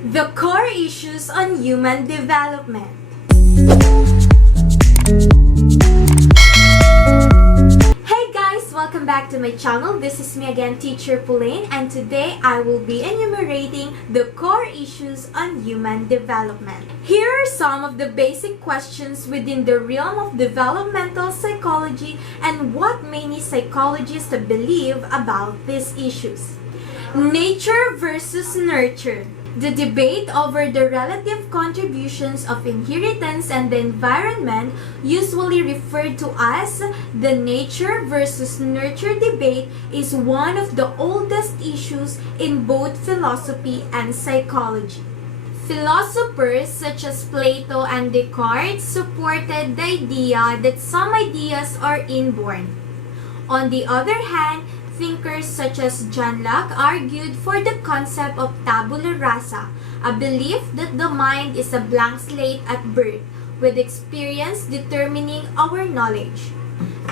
The core issues on human development. Hey guys! Welcome back to my channel. This is me again, Teacher Pauline, and today I will be enumerating the core issues on human development. Here are some of the basic questions within the realm of developmental psychology and what many psychologists believe about these issues. Nature versus nurture. The debate over the relative contributions of inheritance and the environment, usually referred to as the nature versus nurture debate, is one of the oldest issues in both philosophy and psychology. Philosophers such as Plato and Descartes supported the idea that some ideas are inborn. On the other hand, thinkers such as John Locke argued for the concept of tabula rasa, a belief that the mind is a blank slate at birth, with experience determining our knowledge.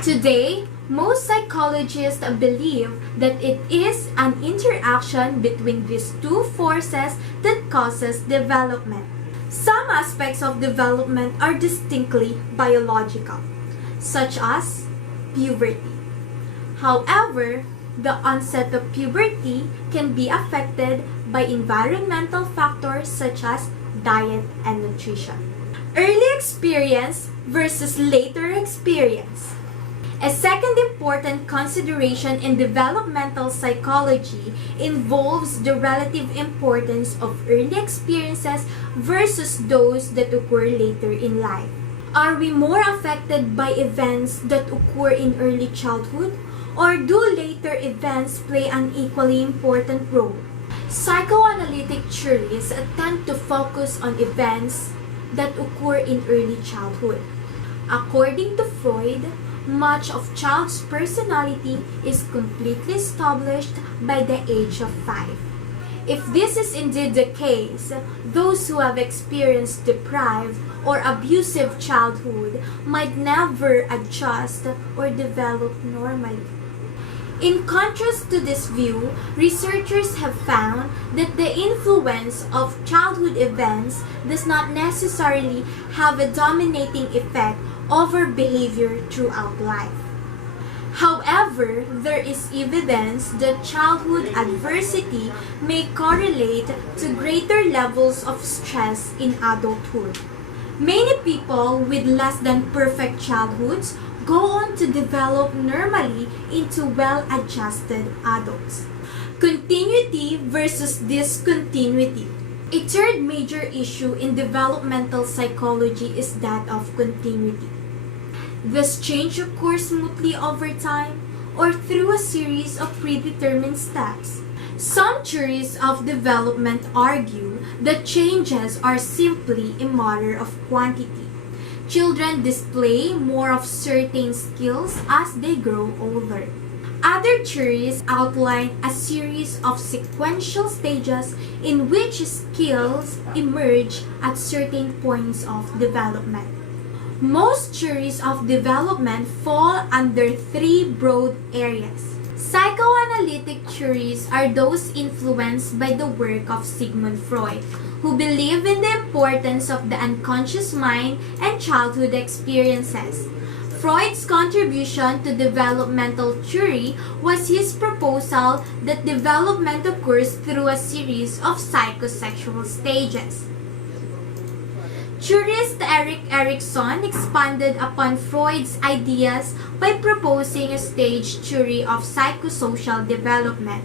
Today, most psychologists believe that it is an interaction between these two forces that causes development. Some aspects of development are distinctly biological, such as puberty. However, the onset of puberty can be affected by environmental factors such as diet and nutrition. Early experience versus later experience. A second important consideration in developmental psychology involves the relative importance of early experiences versus those that occur later in life. Are we more affected by events that occur in early childhood? Or do later events play an equally important role? Psychoanalytic theories tend to focus on events that occur in early childhood. According to Freud, much of child's personality is completely established by the age of 5. If this is indeed the case, those who have experienced deprived or abusive childhood might never adjust or develop normally. In contrast to this view, researchers have found that the influence of childhood events does not necessarily have a dominating effect over behavior throughout life. However, there is evidence that childhood adversity may correlate to greater levels of stress in adulthood. Many people with less than perfect childhoods go on to develop normally into well-adjusted adults. Continuity versus discontinuity. A third major issue in developmental psychology is that of continuity. Does change occur smoothly over time or through a series of predetermined steps? Some theories of development argue that changes are simply a matter of quantity. Children display more of certain skills as they grow older. Other theories outline a series of sequential stages in which skills emerge at certain points of development. Most theories of development fall under three broad areas. Psychoanalytic theories are those influenced by the work of Sigmund Freud, who believe in the importance of the unconscious mind and childhood experiences. Freud's contribution to developmental theory was his proposal that development occurs through a series of psychosexual stages. Theorist Erik Erikson expanded upon Freud's ideas by proposing a stage theory of psychosocial development.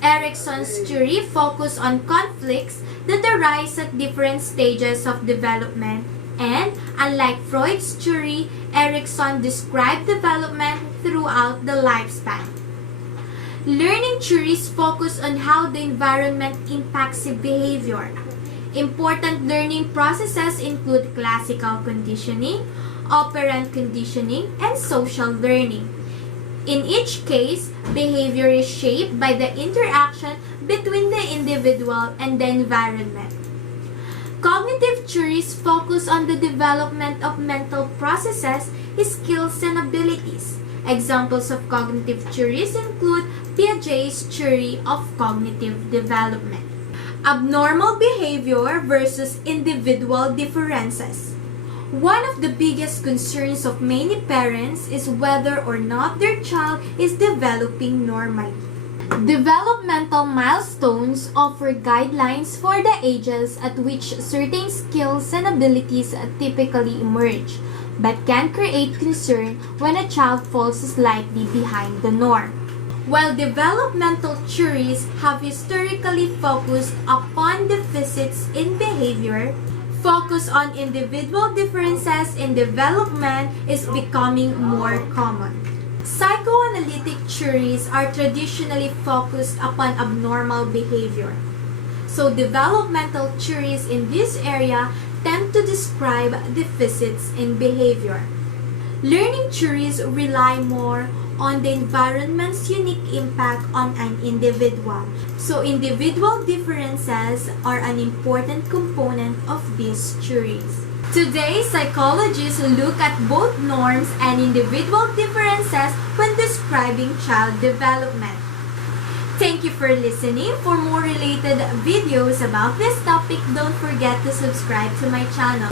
Erikson's theory focused on conflicts that arise at different stages of development, and unlike Freud's theory, Erikson described development throughout the lifespan. Learning theories focus on how the environment impacts behavior. Important learning processes include classical conditioning, operant conditioning, and social learning. In each case, behavior is shaped by the interaction between the individual and the environment. Cognitive theories focus on the development of mental processes, skills, and abilities. Examples of cognitive theories include Piaget's theory of cognitive development. Abnormal behavior versus individual differences. One of the biggest concerns of many parents is whether or not their child is developing normally. Developmental milestones offer guidelines for the ages at which certain skills and abilities typically emerge, but can create concern when a child falls slightly behind the norm. While developmental theories have historically focused upon deficits in behavior, focus on individual differences in development is becoming more common. Psychoanalytic theories are traditionally focused upon abnormal behavior. So developmental theories in this area tend to describe deficits in behavior. Learning theories rely more on the environment's unique impact on an individual. So individual differences are an important component of these theories. Today, psychologists look at both norms and individual differences when describing child development. Thank you for listening. For more related videos about this topic, don't forget to subscribe to my channel.